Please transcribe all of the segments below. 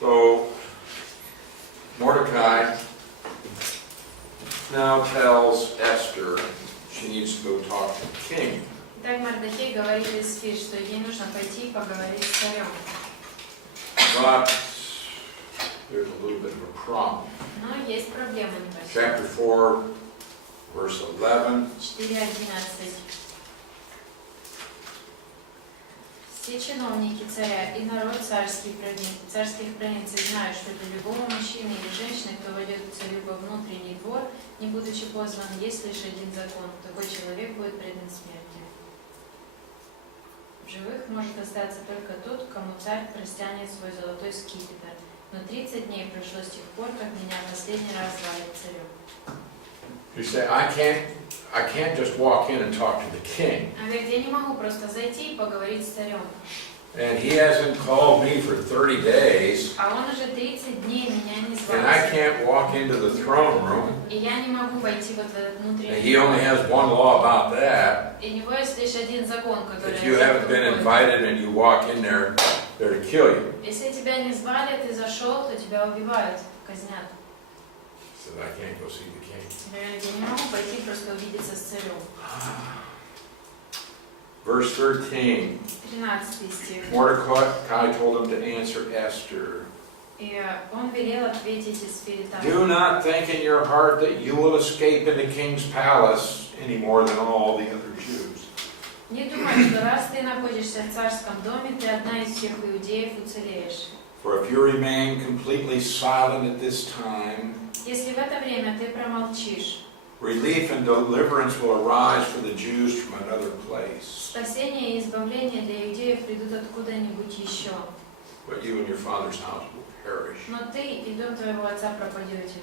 So Mordecai now tells Esther she needs to go talk to the king. Итак, Мордехей говорит Эстер, что ей нужно пойти и поговорить с царем. But there's a little bit of a problem. Но есть проблема небольшая. Chapter 4, verse 11. 4:11. Все чиновники царя и народ царских провинций знают, что для любого мужчины или женщины, кто войдет к царю во внутренний двор, не будучи позван, есть лишь один закон. Такой человек будет предан смерти. В живых может остаться только тот, кому царь простянет свой золотой скипетр. Но 30 дней прошло с тех пор, как меня последний раз звали к царю. You say, I can't just walk in and talk to the king. Он говорит, я не могу просто зайти и поговорить с царем. And he hasn't called me for 30 days. А он уже 30 дней меня не звал. And I can't walk into the throne room. И я не могу войти в этот внутренний And he only has one law about that. И у него есть лишь один закон, который... If you haven't been invited and you walk in there, they're to kill you. Если тебя не звали, ты зашел, то тебя убивают, казнят. He said, I can't go see the king. Я не могу пойти просто увидеться с царем. Verse 13. 13 стих. Mordecai told him to answer Esther. И он велел ответить Эстере так. Do not think in your heart that you will escape in the king's palace any more than all the other Jews. Не думай, что раз ты находишься в царском доме, ты одна из всех иудеев уцелеешь. For if you remain completely silent at this time, Если в это время ты промолчишь, relief and deliverance will arise for the Jews from another place. спасение и избавление для иудеев придут откуда-нибудь еще. But you and your father's house will perish. Но ты и дом твоего отца пропадете.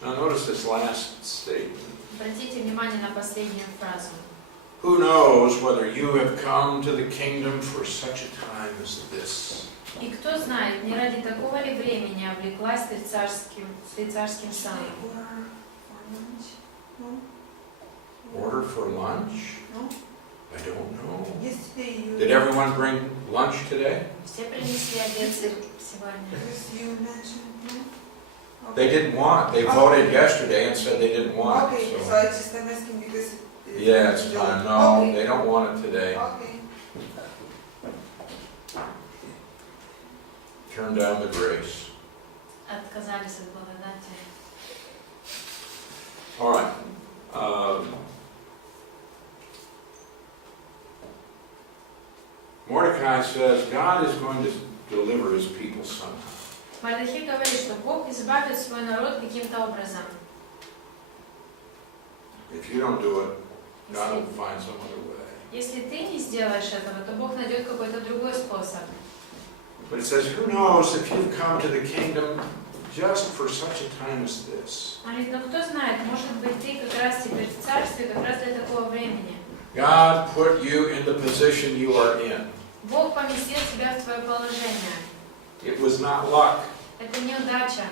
Now notice this last statement. Обратите внимание на последнюю фразу. Who knows whether you have come to the kingdom for such a time as this? И кто знает, не ради такого ли времени облеклась ты царским саном? Order for lunch? No. I don't know. Yesterday you. Did everyone bring lunch today? Все принесли обед сегодня. Yes, you mentioned no. They didn't want. They voted yesterday and said they didn't want. Okay, so So. I just am asking because. Yeah, it's fine. No, Okay. they don't want it today. Okay. Turn down the grace. Отказались от благодати. All right. Mordecai says God is going to deliver his people somehow. Мордехей говорит, что Бог избавит свой народ каким-то образом. If you don't do it, God will find some other way. Если ты не сделаешь этого, то Бог найдет какой-то другой способ. But it says, who knows if you've come to the kingdom just for such a time as this? Он говорит, ну кто знает, может быть, ты как раз теперь в царстве, как раз для такого времени. God put you in the position you are in. Бог поместил тебя в твое положение. It was not luck. Это неудача.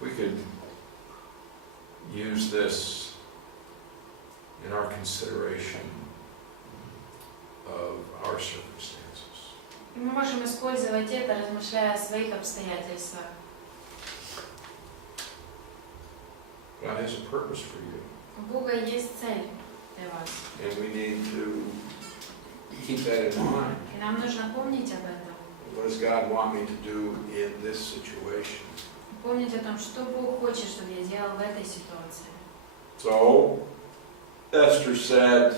We could use this in our consideration of our circumstances. И мы можем использовать это, размышляя о своих обстоятельствах. God has a purpose for you, У Бога есть цель для вас. and we need to keep that in mind. И нам нужно помнить об этом. What does God want me to do in this situation? Помнить о том, что Бог хочет, чтобы я делал в этой ситуации. So, Esther said,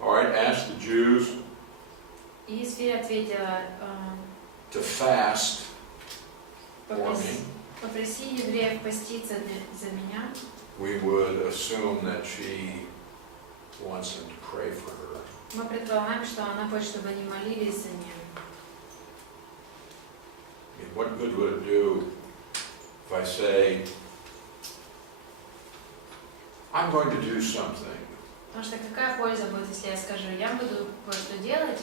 all right, ask the Jews И Эстер ответила, to fast for me. попроси евреев поститься за меня. We would assume that she wants them to pray for her. Мы предполагаем, что она хочет, чтобы они молились за нее. I mean, what good would it do if I say, I'm going to do something? Потому что какая польза будет, если я скажу, я буду кое-что делать,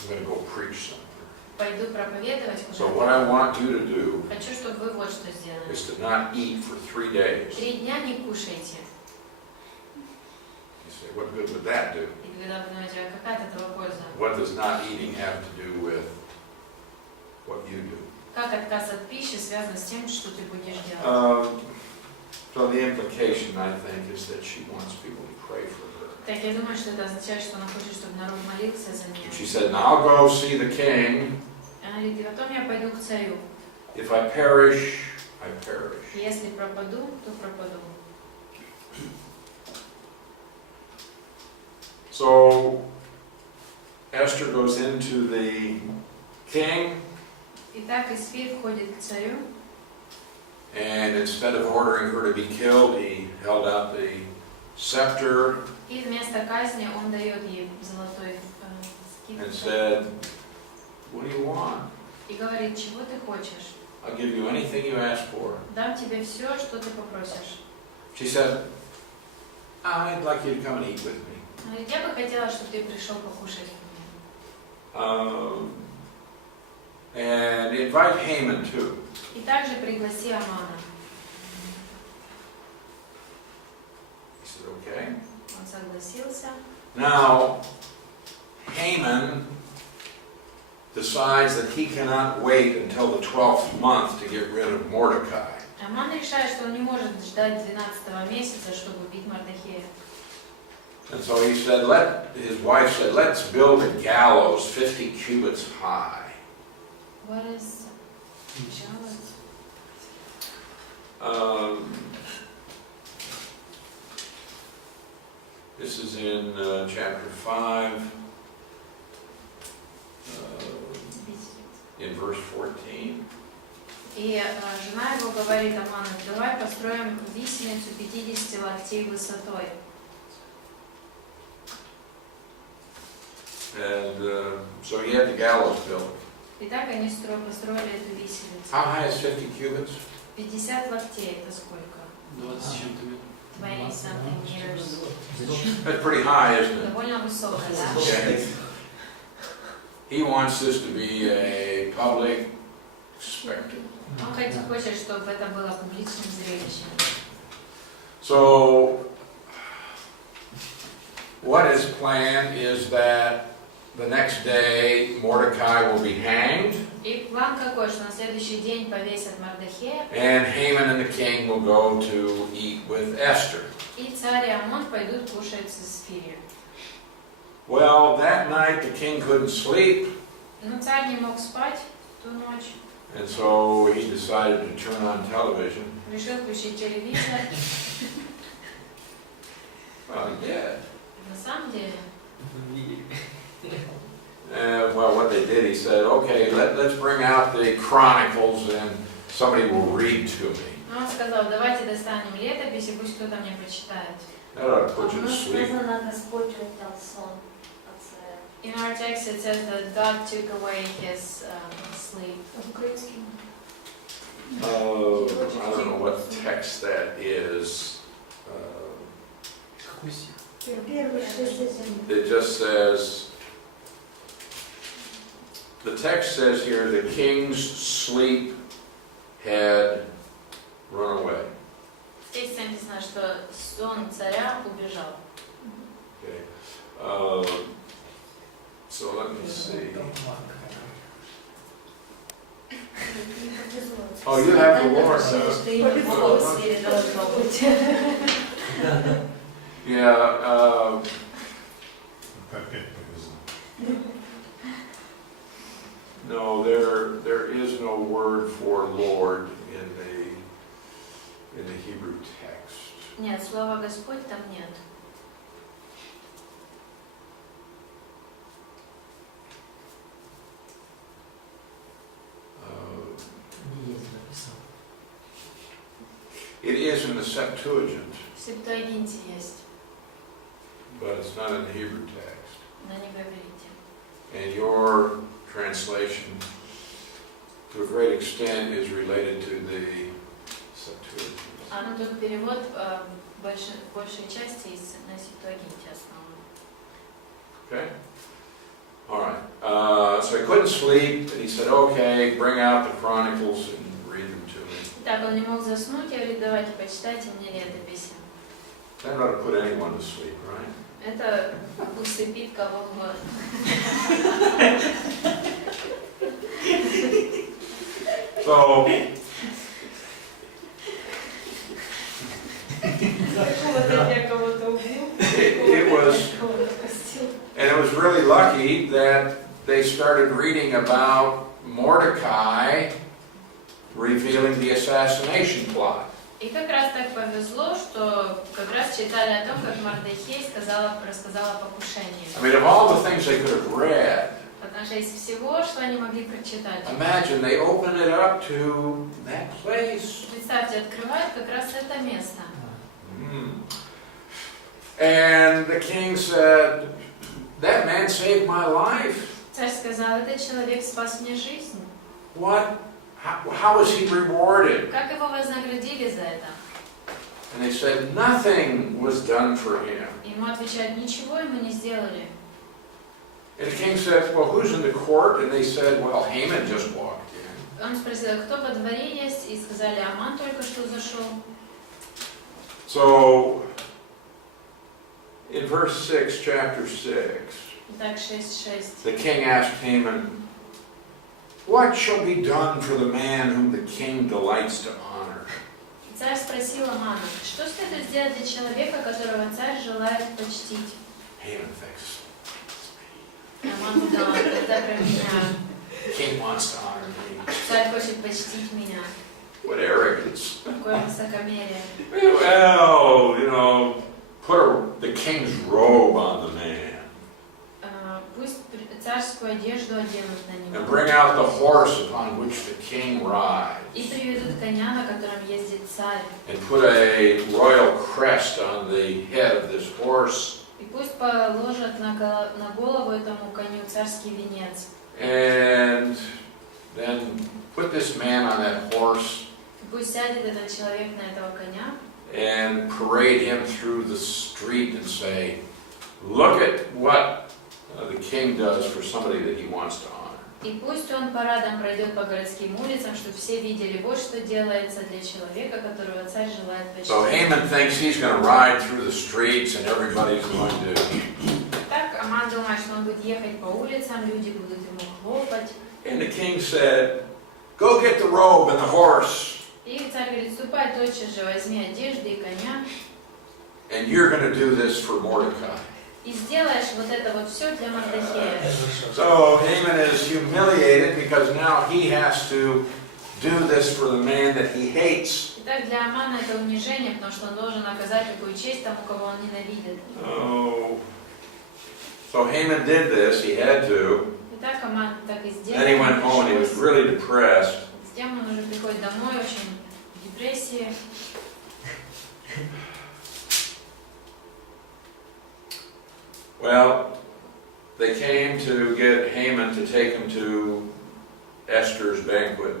I'm going to go preach somewhere. пойду проповедовать So what I куда-то. want you to do Хочу, чтобы вы вот что сделали. is to not eat for 3 days. 3 дня не кушайте. You say, what good would that do? И когда вы думаете, а какая от этого польза? What does not eating have to do with what you do? Как отказ от пищи связан с тем, что ты будешь делать? So the implication, I think, is that she wants people to pray for her. Так я думаю, что это означает, что она хочет, чтобы народ молился за нее. She said, now I'll go see the king. Она говорит, и потом я пойду к царю. If I perish, I perish. Если пропаду, то пропаду. So Esther goes into the king, Итак, Исфир входит к царю, and instead of ordering her to be killed, he held out the scepter и вместо казни он дает ей золотой and скипетр said, what do you want? и говорит, чего ты хочешь? I'll give you anything you ask for. Дам тебе все, что ты попросишь. She said, I'd like you to come and eat with me. Она говорит, я бы хотела, чтобы ты пришел покушать ко мне. And invite Haman too. И также пригласи Амана. He said, okay. Он согласился. Now, Haman decides that he cannot wait until the 12th month to get rid of Mordecai. Аман решает, что он не может ждать 12 месяца, чтобы убить Мордехея. And so he said, his wife said, let's build a gallows 50 cubits high. What is jealous? This is in chapter 5, in verse 14. И жена его говорит Аману, давай построим виселицу 50 локтей высотой. And so he had the gallows built. Итак, они построили эту виселицу. How high is 50 cubits? 50 локтей, это сколько? 20 с чем-то метров. 20 something meters. That's pretty high, isn't it? Довольно высоко, да? Okay. He wants this to be a public spectacle. Он хочет, чтобы это было публичным зрелищем. So, what is planned is that the next day Mordecai will be hanged, И план какой, что на следующий день повесят Мордехея, and Haman and the king will go to eat with Esther. и царь и Амон пойдут кушать с Исфирью. Well, that night the king couldn't sleep, Но царь не мог спать ту ночь, and so he decided to turn on television. решил включить телевизор. Well, he did. На самом деле, Well, what they did, he said, okay, let's bring out the Chronicles and somebody will read to me. он сказал, давайте достанем летопись, и пусть кто-то мне прочитает. That ought to put you to sleep. Сказано, Господь отнял сон от царя. In our text it says that God took away his sleep. I don't know what text that is. Какой стих? Первый 6 It just says, the text says here, the king's sleep had run away. Здесь написано, что сон царя убежал. Okay. So let me see. Oh, you have the Lord. Yeah. No, there is no word for Lord in the Hebrew text. Нет, слова Господь там нет. It is in the Septuagint, В Септуагинте есть, but it's not in the Hebrew text. но не в иврите. And your translation, to a great extent, is related to the Septuagint. А ну тут перевод большей части на Септуагинте основан. Okay? All right. So he couldn't sleep, and he said, okay, bring out the Chronicles and read them to me. Так, он не мог заснуть, я говорю, давайте почитайте мне летописи. That ought to put anyone to sleep, right? Это усыпит кого угодно. So, it was, and it was really lucky that they started reading about Mordecai revealing the assassination plot. И как раз так повезло, что как раз читали о том, как Мордехей рассказал о покушении. I mean, of all the things they could have read, Потому что из всего, что они могли прочитать. imagine they open it up to that place. Представьте, открывают как раз это место. And the king said, that man saved my life. Царь сказал, этот человек спас мне жизнь. What? How was he rewarded? Как его вознаградили за это? And they said, nothing was done for him. Ему отвечают, ничего ему не сделали. And the king said, well, who's in the court? And they said, well, Haman just walked in. Он спросил, кто во дворе есть? И сказали, Аман только что зашел. So, in verse 6, chapter 6, Итак, 6:6. the king asked Haman, what shall be done for the man whom the king delights to honor? Царь спросил Амана, что следует сделать для человека, которого царь желает почтить? Haman thinks, Аман сказал, это про меня. king wants to honor me. Царь хочет почтить меня. What arrogance. Какое высокомерие. Well, you know, put the king's robe on the man. Пусть царскую одежду оденут на него. And bring out the horse upon which the king rides. И приведут коня, на котором ездит царь. And put a royal crest on the head of this horse. И пусть положат на голову этому коню царский венец. And then put this man on that horse. И пусть сядет этот человек на этого коня. And parade him through the street and say, look at what the king does for somebody that he wants to honor. И пусть он парадом пройдет по городским улицам, чтобы все видели, вот что делается для человека, которого царь желает почтить. So Haman thinks he's going to ride through the streets and everybody's going to... Так Аман думает, что он будет ехать по улицам, люди будут ему хлопать. And the king said, go get the robe and the horse. И царь говорит, ступай тотчас же, возьми одежды и коня. And you're going to do this for Mordecai. И сделаешь вот это вот все для Мордехея. So Haman is humiliated because now he has to do this for the man that he hates. Итак, для Амана это унижение, потому что он должен оказать такую честь тому, кого он ненавидит. Oh. So Haman did this, he had to. Итак, Аман так и сделал. Then he went home and he was really depressed. Затем он уже приходит домой, очень в депрессии. Well, they came to get Haman to take him to Esther's banquet.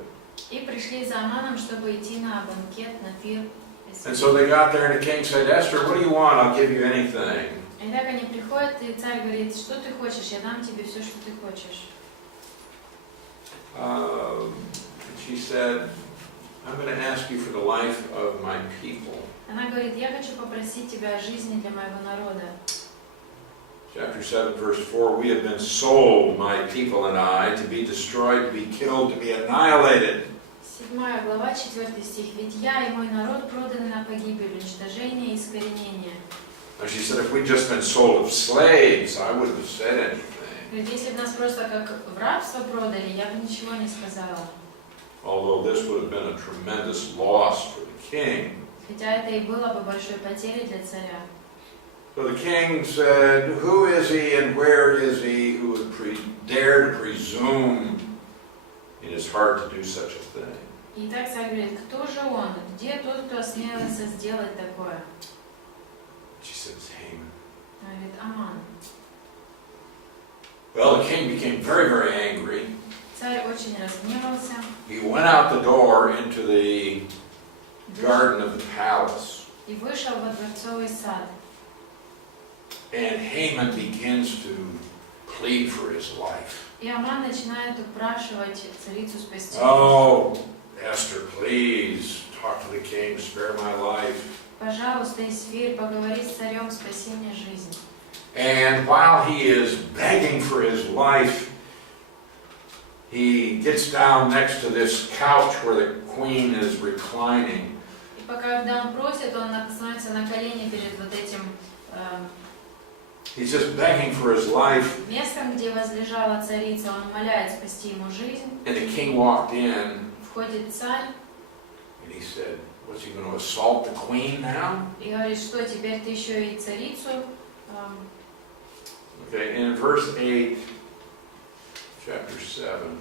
И пришли за Аманом, чтобы идти на банкет, на пир. And so they got there and the king said, Esther, what do you want? I'll give you anything. Итак, они приходят, и царь говорит, что ты хочешь, я дам тебе все, что ты хочешь. And she said, I'm going to ask you for the life of my people. Она говорит, я хочу попросить тебя о жизни для моего народа. Chapter 7, verse 4, we have been sold, my people and I, to be destroyed, to be killed, to be annihilated. 7 глава, 4 стих. Ведь я и мой народ проданы на погибель, уничтожение и искоренение. And she said, if we'd just been sold as slaves, I wouldn't have said anything. Говорит, если бы нас просто как в рабство продали, я бы ничего не сказала. Although this would have been a tremendous loss for the king. Хотя это и было бы большой потерей для царя. So the king said, who is he and where is he who would dare to presume in his heart to do such a thing? И так царь говорит, кто же он? Где тот, кто осмелился сделать такое? She said, it's Haman. Он говорит, Аман. Well, the king became very, very angry. Царь очень разгневался. He went out the door into the garden of the palace. И вышел во дворцовый сад. And Haman begins to plead for his life. И Аман начинает упрашивать царицу спасти. Oh, Esther, please talk to the king, spare my life. Пожалуйста, Исфирь, поговори с царем, спаси мне жизнь. And while he is begging for his life, he gets down next to this couch where the queen is reclining. И пока, когда он просит, он становится на колени перед вот этим He's just begging for his life. местом, где возлежала царица. Он умоляет спасти ему жизнь. And the king walked in, Входит царь and he said, "Was he going to assault the queen now?" и говорит, что теперь ты еще и царицу. Okay, in verse 8, chapter 7,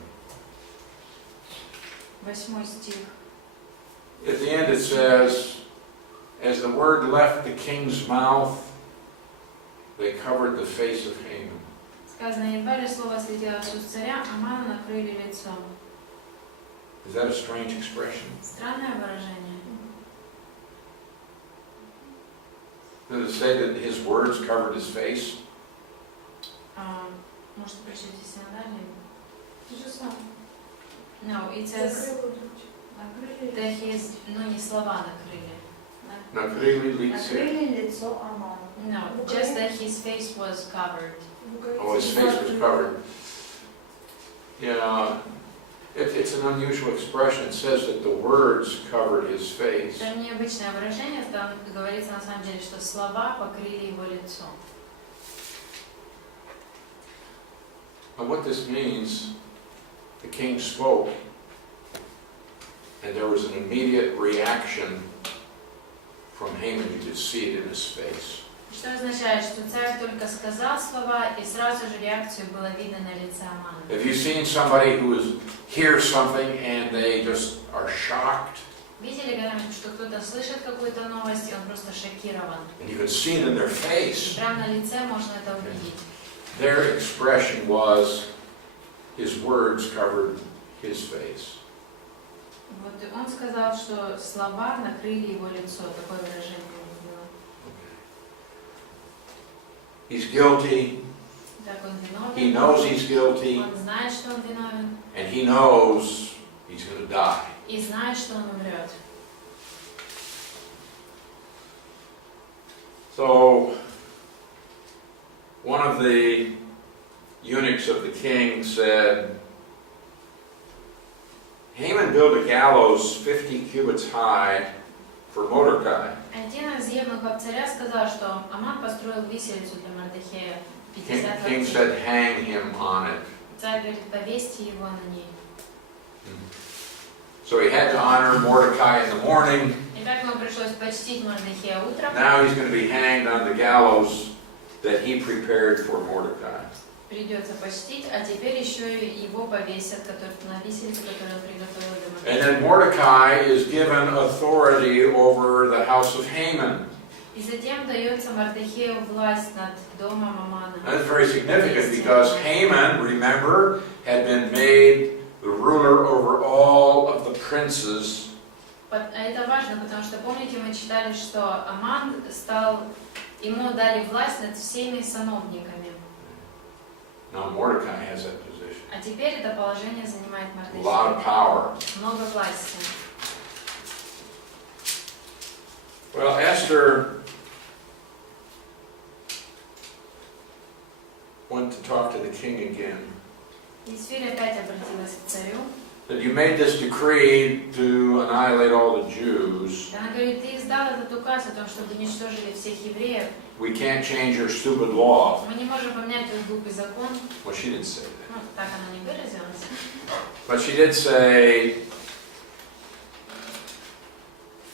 8 стих. at the end it says, "As the word left the king's mouth, they covered the face of Haman." Сказано, едва ли слово слетело с уст царя, Амана накрыли лицом. Is that a strange expression? Странное выражение. Does it say that his words covered his face? Может, прочтите синодальный? То же самое. No, it says Накрыли that his, ну не слова накрыли. Да? Накрыли лицо. лицо Амана. No, just that his face was covered. Oh, his face was covered. Yeah, it's an unusual expression. It says that the words covered his face. Это необычное выражение, там говорится на самом деле, что слова покрыли его лицо. And what this means, the king spoke, and there was an immediate reaction from Haman. You could see it in his face. Что означает, что царь только сказал слова, и сразу же реакцию было видно на лице Амана. Have you seen somebody who hears something and they just are shocked? Видели когда-нибудь, что кто-то слышит какую-то новость, и он просто шокирован? And you can see it in their face. Прямо на лице можно это увидеть. Their expression was, his words covered his face. Вот и он сказал, что слова накрыли его лицо. Такое выражение было. He's guilty. Так он виновен. He knows he's guilty. Он знает, что он виновен. And he knows he's going to die. И знает, что он умрет. So, one of the eunuchs of the king said, Haman built a gallows 50 cubits high for Mordecai. Один из евнухов царя сказал, что Аман построил виселицу для Мордехея 50 King локтей. said, hang him on it. Царь говорит, повесьте его на ней. So he had to honor Mordecai in the morning. И так ему пришлось почтить Мордехея утром. Now he's going to be hanged on the gallows that he prepared for Mordecai. Придется почтить, а теперь еще и его повесят, на виселицу, которую он приготовил для And Мордехея. then Mordecai is given authority over the house of Haman. И затем дается Мордехею власть над домом Амана. That's very significant because Haman, remember, had been made the ruler over all of the princes. А это важно, потому что, помните, мы читали, что Аман ему дали власть над всеми сановниками. Now Mordecai has that position. А теперь это положение занимает A lot of Мордехей. power. Много власти. Well, Esther went to talk to the king again. Исфирь опять обратилась к царю. That you made this decree to annihilate all the Jews. Она говорит, ты издал этот указ о том, чтобы уничтожили всех евреев. We can't change your stupid law. Мы не можем поменять твой глупый закон. Well, she didn't say that. Ну, так она не выразилась. But she did say,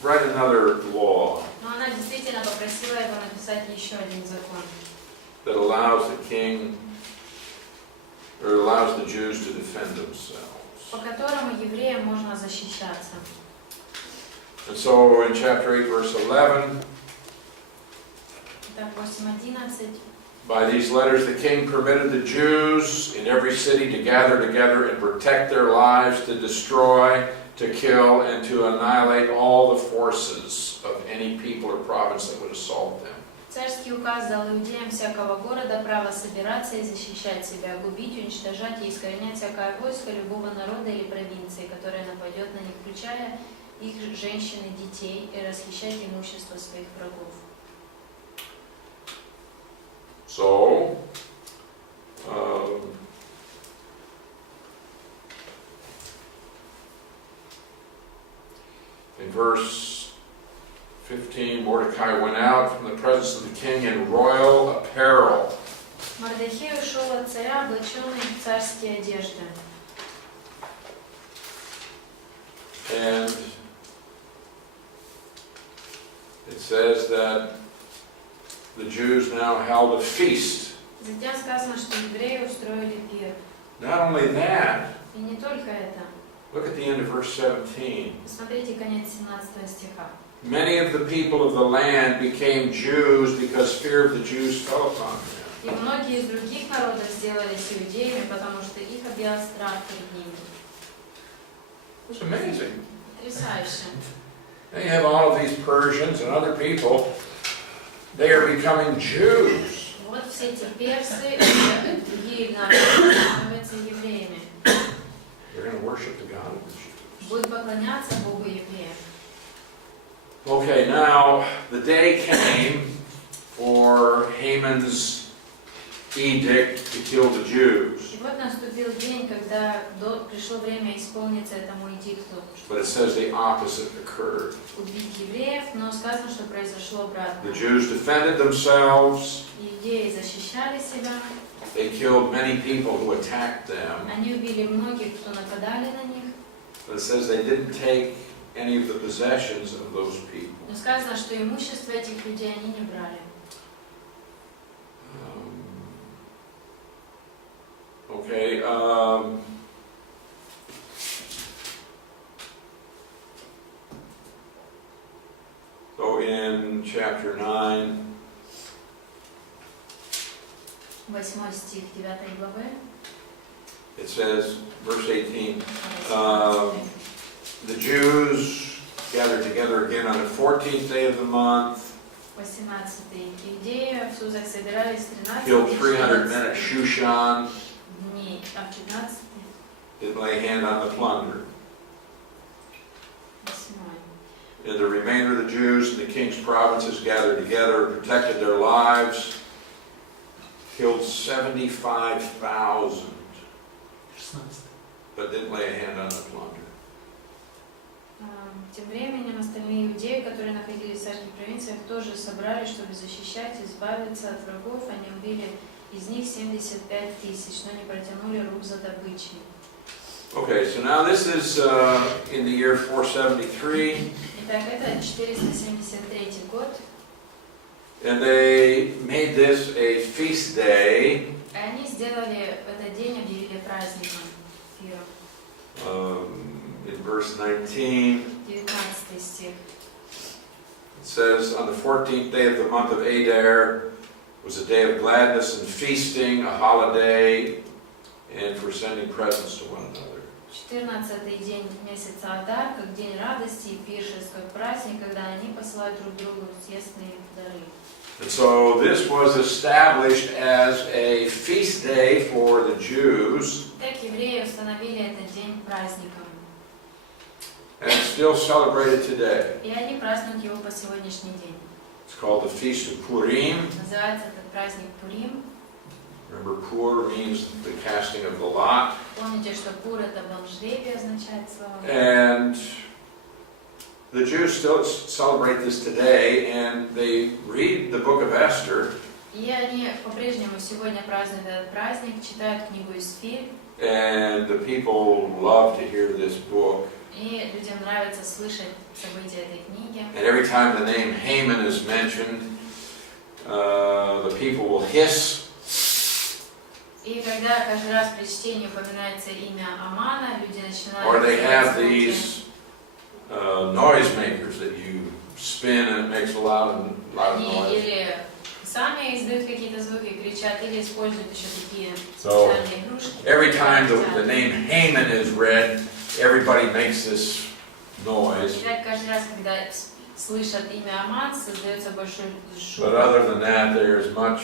write another law Но она действительно попросила его написать еще один закон, that allows the king, or allows the Jews to defend themselves. по которому евреям можно защищаться. And so in chapter 8, verse 11, Так, 8:11. by these letters the king permitted the Jews in every city to gather together and protect their lives, to destroy, to kill, and to annihilate all the forces of any people or province that would assault them. Царский указ дал иудеям всякого города право собираться и защищать себя, губить, уничтожать и искоренять всякое войско любого народа или провинции, которое нападет на них, включая их женщин и детей, и расхищать имущество своих врагов. So, in verse 15, Mordecai went out from the presence of the king in royal apparel. Мордехей ушел от царя, облаченный в царские одежды. And it says that the Jews now held a feast. Затем сказано, что евреи устроили пир. Not only that, И не только это. look at the end of verse 17. Посмотрите конец 17 стиха. Many of the people of the land became Jews because fear of the Jews fell upon them. И многие из других народов сделались иудеями, потому что их объял страх перед ними. It's amazing. Потрясающе. Now you have all of these Persians and other people, they are becoming Jews. Вот все эти персы и другие народы становятся евреями. They're going to worship the God of the Jews. Будут поклоняться Богу евреев. Okay, now the day came for Haman's edict to kill the Jews. И вот наступил день, когда пришло время исполниться этому эдикту, But it says the opposite occurred. убить евреев, но сказано, что произошло обратно. The Jews defended themselves. Иудеи защищали себя, They killed many people who attacked them. они убили многих, кто нападали на них, But it says they didn't take any of the possessions of those people. но сказано, что имущество этих людей они не брали. Okay, so in chapter 9, 8 стих 9 главы. it says, verse 18, the Jews gathered together again on the 14th day of the month, 18 иудеи в Сузах собирались 13 killed 300 men at Shushan, дней, а в 15 didn't lay a hand on the plunder. 8. And the remainder of the Jews in the king's provinces gathered together, protected their lives, killed 75,000, but didn't lay a hand on the plunder. Тем временем остальные иудеи, которые находились в царских провинциях, тоже собрались, чтобы защищать, избавиться от врагов. Они убили из них 75 тысяч, но не протянули рук за добычей. Okay, so now this is in the year 473. Итак, это 473 год. And they made this a feast day. И они сделали этот день, объявили праздником пиром. In verse 19, 19 стих. it says, on the 14th day of the month of Adar was a day of gladness and feasting, a holiday, and for sending presents to one another. 14-й день месяца Адар, как день радости и пиршеств, как праздник, когда они посылают друг другу съестные дары. And so this was established as a feast day for the Jews, Так евреи установили этот день праздником. and it's still celebrated today. И они празднуют его по сегодняшний день. It's called the Feast of Purim. Называется этот праздник Пурим. Remember, Pur means the casting of the lot. Помните, что Пур это был жребий, означает слово. And the Jews still celebrate this today, and they read the book of Esther. И они по-прежнему сегодня празднуют этот праздник, читают книгу Исфирь. And the people love to hear this book. И людям нравится слышать события этой книги. And every time the name Haman is mentioned, the people will hiss. И когда каждый раз при чтении упоминается имя Амана, люди начинают... Or they have these noisemakers that you spin and it makes a lot of Они noise. или сами издают какие-то звуки, кричат, или используют еще такие So, специальные игрушки. every time the name Haman is read, everybody makes this noise. И так каждый раз, когда слышат имя Аман, создается большой шум. But other than that, there's much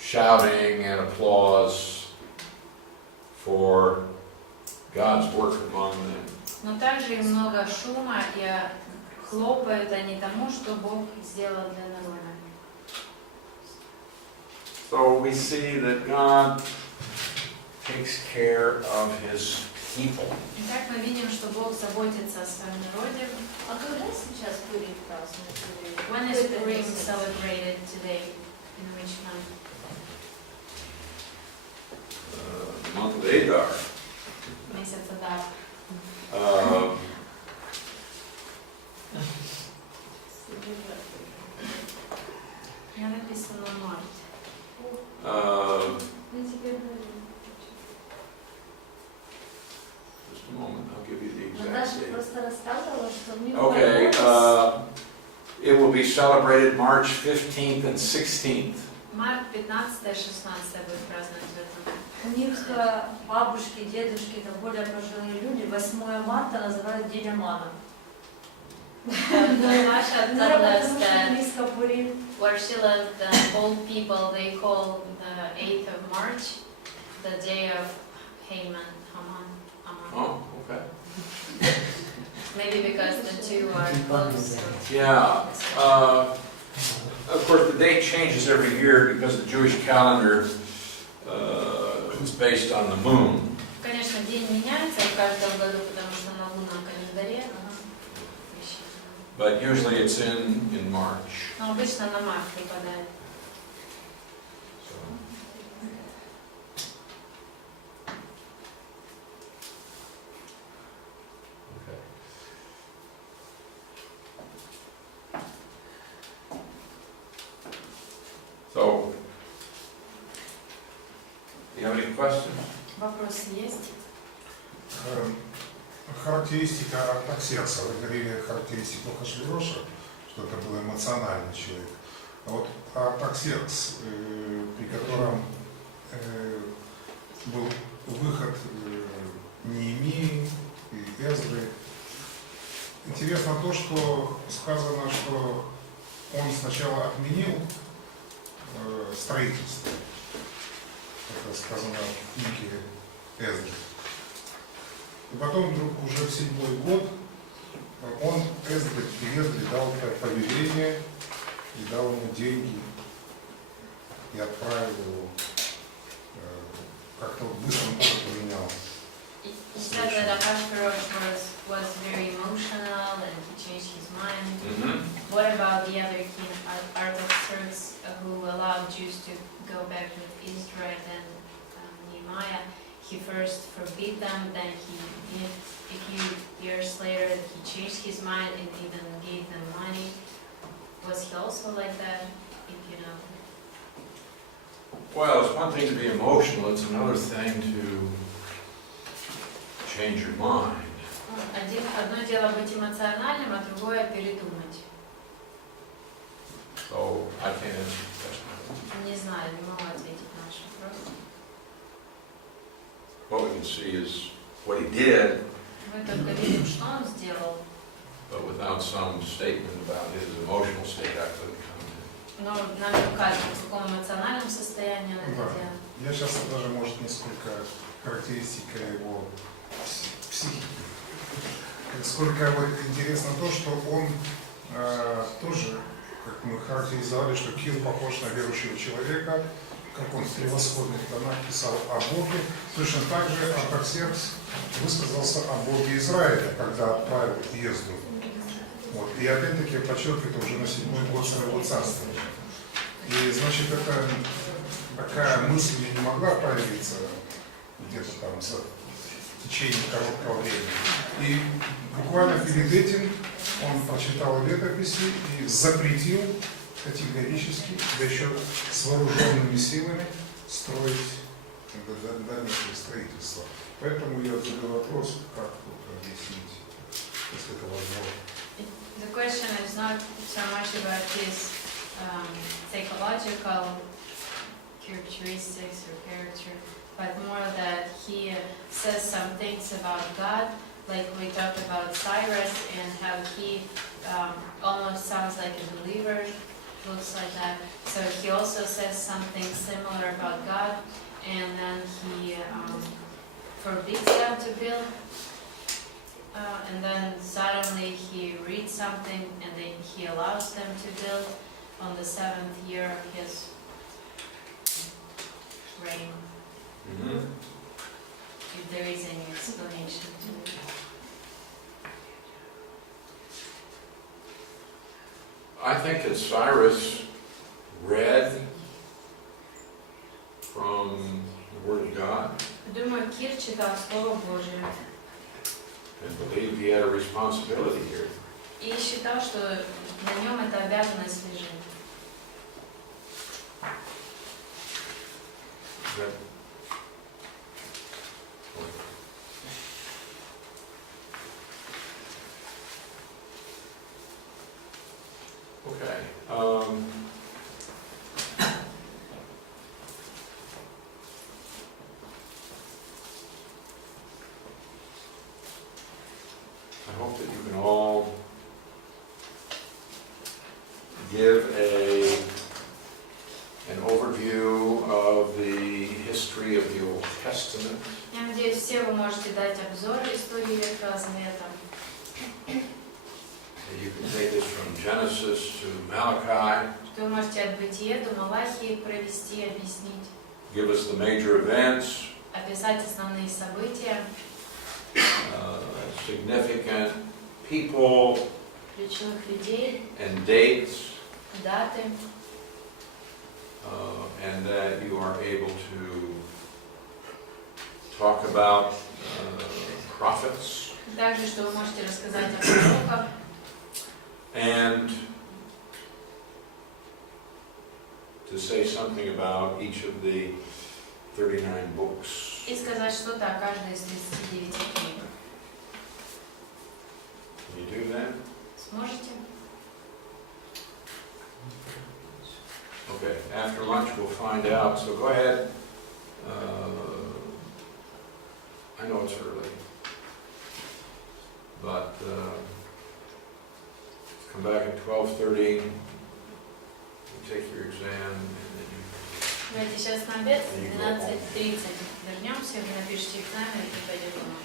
shouting and applause for God's work among them. Но также и много шума, и хлопают они тому, что Бог сделал для народа. So we see that God takes care of His people. Итак, мы видим, что Бог заботится о своем народе. А когда сейчас Пурим празднуется? When is Purim celebrated today? In which month? The month of Adar. Месяц Адар. Я написано март. Just a moment, I'll give you the exact Наташа date. просто рассказывала, что у них Okay, понравилось. it will be celebrated March 15th and 16th. Март 15-16 будет праздновать в этом. У них бабушки, дедушки, там более пожилые люди 8 марта называют День Амана. Natasha told us Потому что that близко Пурим. where she lived, the old people, they call the 8th of March the day of Haman. Oh, okay. Maybe because the two are close. Yeah. Of course, the date changes every year because the Jewish calendar is based on the moon. Конечно, день меняется в каждом году, потому что на лунном календаре. But usually it's in March. Но обычно на март выпадает. So. Okay. So, do you have any questions? Вопросы есть? Характеристика Артаксеркса. Вы говорили характеристику Хашвироша, что это был эмоциональный человек. А вот Артаксеркс, при котором был выход Неемии и Эзры, интересно то, что сказано, что он сначала отменил строительство. Это сказано в книге Эзры. И потом вдруг уже в 7-й год он Эзре дал повеление и дал ему деньги и отправил его, как-то быстро поменял. He said that Ahasuerus was very emotional and he changed his mind. Mm-hmm. What about the other king, Artaxerxes, who allowed Jews to go back with Israel and Nehemiah? He first forbid them, then a few years later he changed his mind and even gave them money. Was he also like that, if you know? Well, it's one thing to be emotional, it's another thing to change your mind. Одно дело быть эмоциональным, а другое передумать. So, I can't answer the question. Не знаю, не могу ответить на ваш вопрос. What we can see is what he did, Мы только видим, что он сделал, but without some statement about his emotional state, I couldn't come to. но нам не указано, в каком эмоциональном состоянии он это Да. делал. Я сейчас даже, может, несколько характеристика его психики. Сколько вот интересно то, что он тоже, как мы характеризовали, что Кир похож на верующего человека, как он в превосходных тонах писал о Боге. Точно так же Артаксеркс высказался о Боге Израиля, когда отправил Езду. Вот. И опять-таки подчеркивает уже на 7-й год своего царствования. И значит, это такая мысль не могла появиться где-то там в течение короткого времени. И буквально перед этим он прочитал летописи и запретил категорически, да еще с вооруженными силами, строить дальнейшее строительство. Поэтому я задаю вопрос, как тут объяснить, если это возможно. The question is not so much about his psychological characteristics or character, but more that he says some things about God, like we talked about Cyrus and how he almost sounds like a believer, looks like that. So he also says something similar about God, and then he forbids them to build. And then suddenly he reads something and then he allows them to build on the 7th year of his reign. Mhm. If there is any explanation to it. I think that Cyrus read from the Word of God Думаю, Кир читал Слово Божье and believed he had a responsibility here. и считал, что на нем эта обязанность лежит. That- Okay. I hope that you can all give an overview of the history of the Old Testament. Я надеюсь, все вы можете дать обзор истории Ветхого Завета. You can take this from Genesis to Malachi. Что вы можете от Бытия до Малахии провести, объяснить, Give us the major events, описать основные события, significant people ключевых людей, and dates, даты, and that you are able to talk about prophets также, что вы можете рассказать о пророках and to say something about each of the 39 books. и сказать что-то о каждой из 39 книг. Can you do that? Сможете? Okay, after lunch we'll find out, so go ahead. I know it's early, but come back at 12:30, you take your exam, and then you Давайте сейчас на обед, 12:30. Вернемся, вы напишите экзамен и пойдете домой.